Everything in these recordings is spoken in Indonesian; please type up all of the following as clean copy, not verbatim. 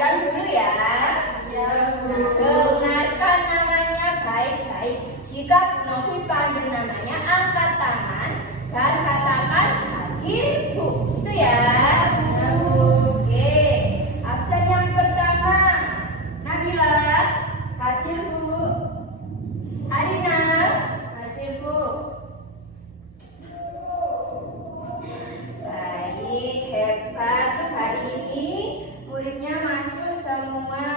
diam dulu ya. Dengarkan namanya baik-baik. Jika Bu Novi panggil namanya, angkat tangan dan katakan hadir Bu. Itu ya. Oke. Absen yang pertama, Nabila. Hadir Bu. Arina. Hadir Bu. Baik, hebat. Tuh hari ini muridnya masuk semua.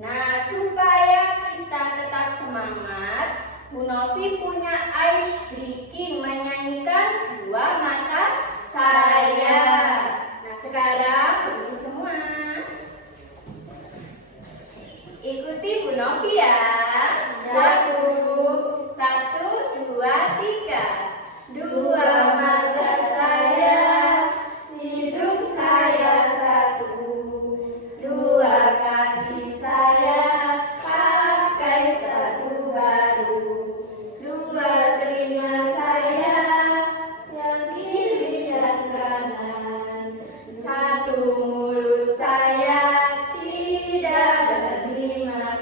Nah, supaya kita tetap semangat, Bu Novi punya ice breaking menyanyikan Dua Mata Saya. Nah, sekarang berdiri semua. Ikuti Bu Novi ya. Satu, dua, tiga. Dua mata saya, hidung saya satu. Dua kaki saya, pakai sepatu baru. Dua telinga saya, yang kiri dan kanan. Satu mulut saya, tidak berdimakan.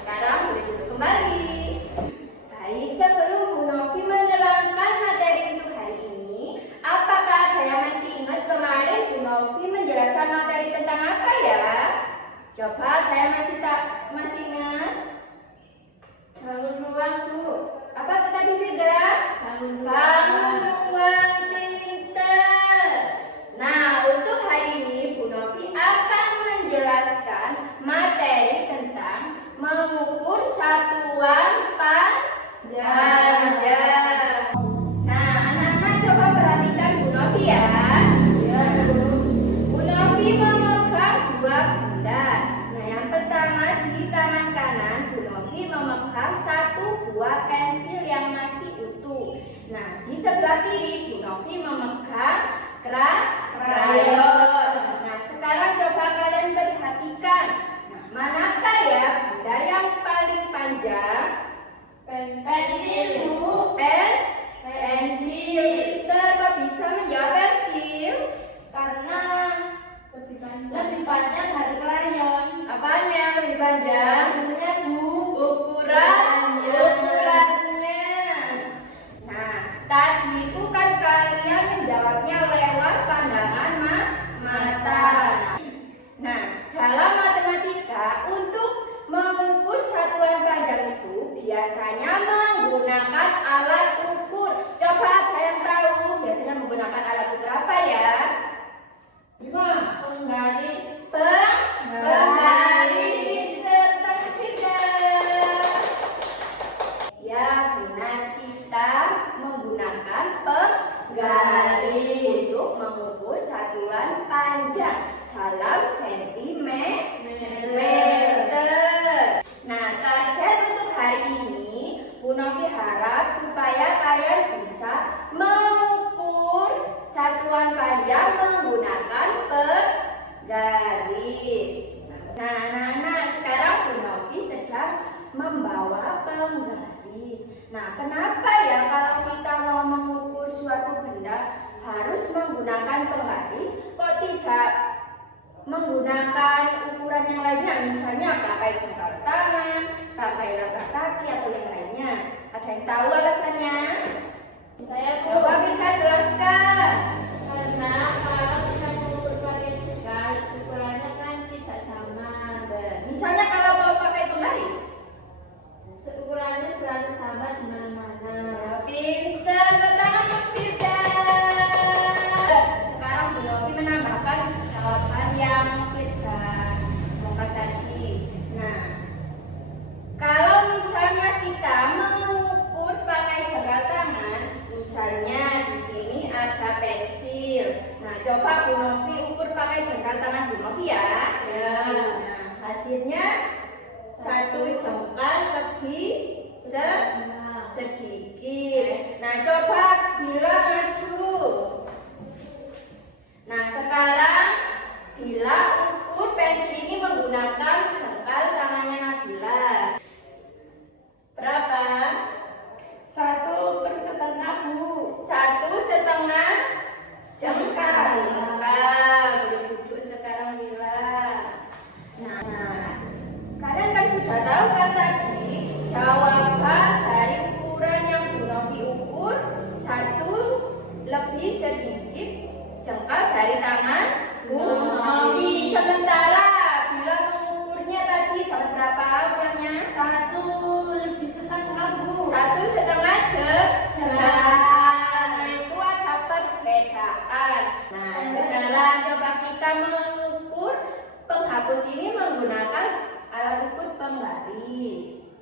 Sekarang boleh duduk kembali. Baik, sebelum Bu Novi menerangkan materi untuk hari ini, apakah ada yang masih ingat kemarin Bu Novi menjelaskan materi tentang apa ya? Coba ada yang masih ingat? Bangun ruang Bu. Apa tadi Firda? Bangun ruang pintar. Nah, untuk hari ini Bu Novi akan menjelaskan materi tentang mengukur satuan panjang. Nah, anak-anak coba perhatikan Bu Novi ya. Bu Novi memegang dua benda. Nah, yang pertama di tangan kanan Bu Novi memegang satu buah pensil yang masih utuh. Nah, di sebelah kiri Bu Novi memegang krayon. Nah, sekarang coba kalian perhatikan. Nah, manakah ya benda yang paling panjang? Pensil Bu. Pensil. Pintar, kok bisa menjawab pensil? Karena lebih panjang dari krayon. Apanya yang lebih panjang? Pensilnya Bu. Ukurannya. Nah, tadi itu kan kalian menjawabnya lewat pandangan mata. Nah, dalam matematika untuk mengukur satuan panjang itu biasanya menggunakan alat ukur. Coba ada yang tahu biasanya menggunakan alat ukur apa ya? Penggaris. Penggaris. Ya, benar, kita menggunakan penggaris untuk mengukur satuan panjang dalam sentimeter. Nah, target untuk hari ini Bu Novi harap supaya kalian bisa mengukur satuan panjang menggunakan penggaris. Nah, anak-anak, sekarang Bu Novi sedang membawa penggaris. Nah, kenapa ya kalau kita mau mengukur suatu benda harus menggunakan penggaris? Kok tidak menggunakan ukuran yang lainnya? Misalnya pakai jempol tangan, pakai langkah kaki atau yang lainnya. Ada yang tahu alasannya? Saya Bu. Coba kita jelaskan. Karena kalau kita mengukur pakai jempol, ukurannya kan tidak sama. Misalnya kalau mau pakai penggaris, Ukurannya selalu sama di mana-mana. pintar, betul, pintar. Sekarang Bu Novi menambahkan jawaban yang Firda bongkar tadi. Nah, kalau misalnya kita mengukur pakai jempol tangan, misalnya di sini ada pensil. Nah, coba Bu Novi ukur pakai jempol tangan Bu Novi ya. Nah, hasilnya satu jengkal lebih sedikit. Nah, coba bila maju. Nah, sekarang bila ukur pensil ini menggunakan jengkal tangannya Nabila. Berapa? 1,5 Bu. 1,5 jengkal. dari tangan Bu Novi. Sementara bila mengukurnya tadi dapat berapa ukurannya? 1,5 Bu. 1,5 jam. Nah, itu ada perbedaan. Nah, sekarang coba kita mengukur penghapus ini menggunakan alat ukur penggaris.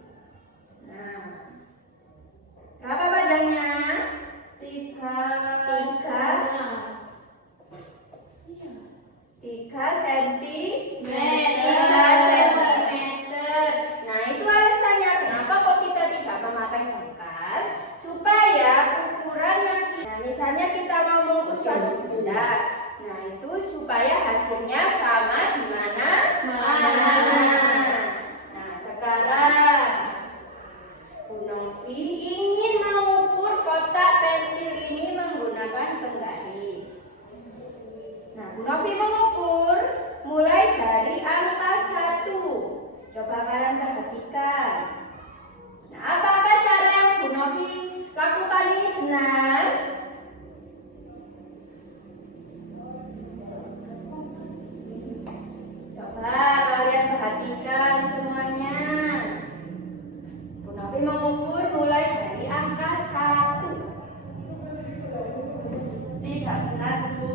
Nah, berapa panjangnya? 3 sentimeter. Nah, itu alasannya kenapa kok kita tidak memakai jangkar, supaya ukuran yang misalnya kita mau mengukur suatu benda, nah itu supaya hasilnya sama di mana-mana. Nah, sekarang Bu Novi ingin mengukur kotak pensil ini menggunakan penggaris. Nah, Bu Novi mengukur mulai dari angka 1. Coba kalian perhatikan. Nah, apakah cara yang Bu Novi lakukan ini benar? Coba kalian perhatikan semuanya. Bu Novi mengukur mulai dari angka 1. Tidak benar Bu.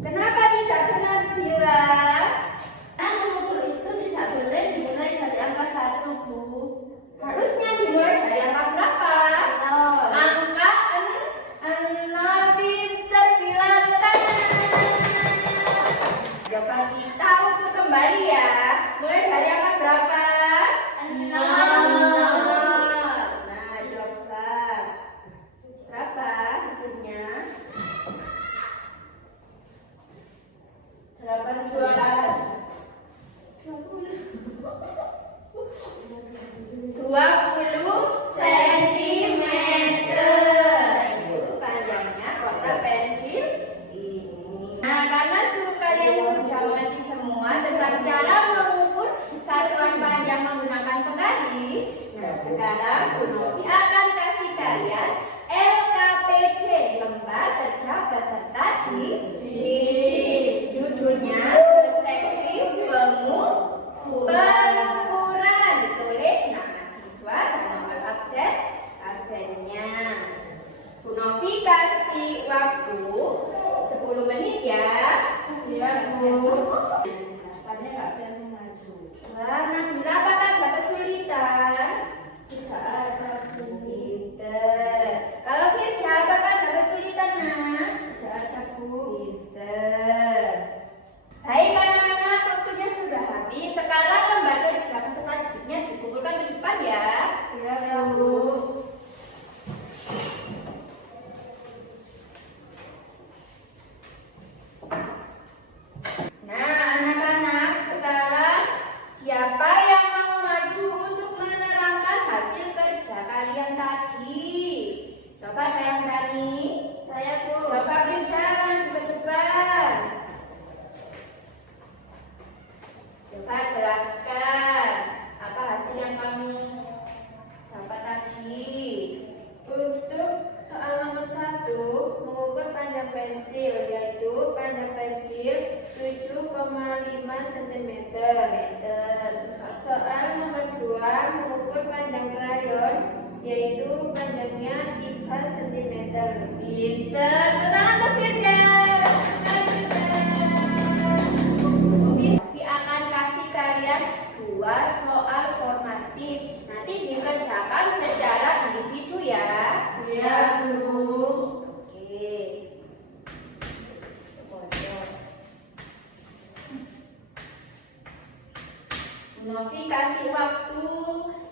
Kenapa tidak benar bila? Karena mengukur itu tidak boleh dimulai dari angka 1 Bu. Harusnya dimulai dari angka berapa? Angka 0. Pinter bilang. Coba kita ukur kembali ya. Mulai dari angka berapa? 6. Nah, coba berapa hasilnya? 18. 20 sentimeter. Itu panjangnya kotak pensil ini. Nah, karena kalian sudah mengerti semua tentang cara mengukur satuan panjang menggunakan penggaris. Nah, sekarang Bu Novi akan kasih kalian LKPD, lembar kerja peserta didik. Judulnya detektif pengukuran. Tulis nama siswa dan nomor absennya. Bu Novi kasih waktu 10 menit ya. Iya Bu. Jawabannya nggak biasa maju. Wah, Nabila apakah ada kesulitan? Tidak ada Bu. Pinter. Kalau Firda apakah ada kesulitan, Nak? Tidak ada Bu. Pinter. Baik anak-anak, waktunya sudah habis. Sekarang lembar kerja peserta didiknya dikumpulkan ke depan ya. Iya Bu. Nah, anak-anak, sekarang siapa yang mau maju untuk menerangkan hasil kerja kalian tadi? Coba ada yang berani? Saya Bu. Coba Firda maju ke depan. Coba jelaskan apa hasil yang kamu dapat tadi. Untuk soal nomor 1, mengukur panjang pensil, yaitu panjang pensil 7,5 cm. Soal nomor 2, mengukur panjang krayon, yaitu panjangnya 3 cm. Pinter, tangan untuk Firda. Mungkin Novi akan kasih kalian 2 soal formatif. Nanti dikerjakan secara individu ya. Iya Bu. Oke. Novi kasih waktu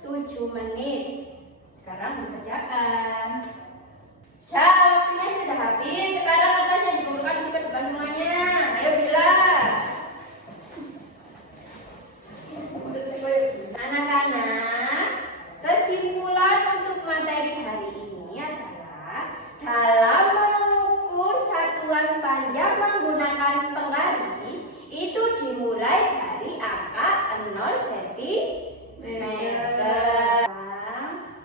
7 menit. Sekarang mengerjakan. Waktunya sudah habis. Sekarang kertasnya dikumpulkan ke depan semuanya. Ayo bilang. Anak-anak, kesimpulan untuk materi hari ini adalah dalam mengukur satuan panjang menggunakan penggaris itu dimulai dari angka 0 cm.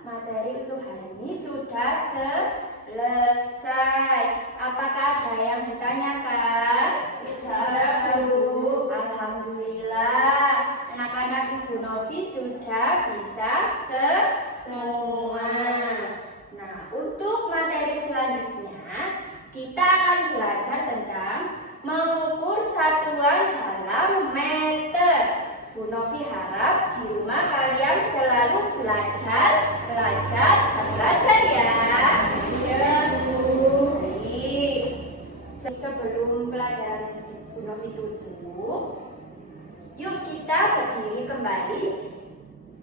Materi untuk hari ini sudah selesai. Selesai. Apakah ada yang ditanyakan? Tidak, Bu. Alhamdulillah, anak-anak Ibu Novi sudah bisa semua. Nah, untuk materi selanjutnya, kita akan belajar tentang mengukur satuan dalam meter. Bu Novi harap di rumah kalian selalu belajar ya. Iya, Bu. Baik. Sebelum pelajaran Bu Novi tutup, yuk kita berdiri kembali.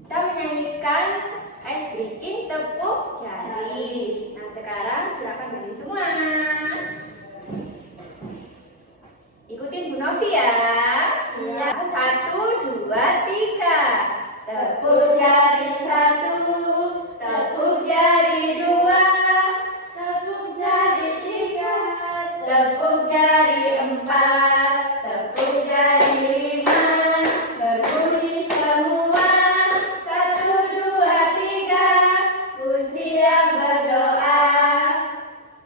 Kita menyanyikan ice breaking tepuk jari. Nah, sekarang silakan berdiri semua. Ikutin Bu Novi ya. Iya. 1, 2, 3. Tepuk jari 1, tepuk jari 2, tepuk jari 3, tepuk jari 4, tepuk jari 5. Berbunyi semua. 1, 2, 3. Siap berdoa.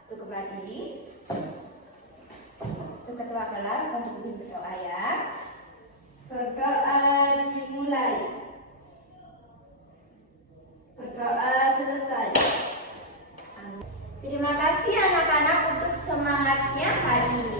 Untuk kembali. Untuk ketua kelas untuk berdoa ya. Berdoa dimulai. Berdoa selesai. Terima kasih anak-anak untuk semangatnya hari ini.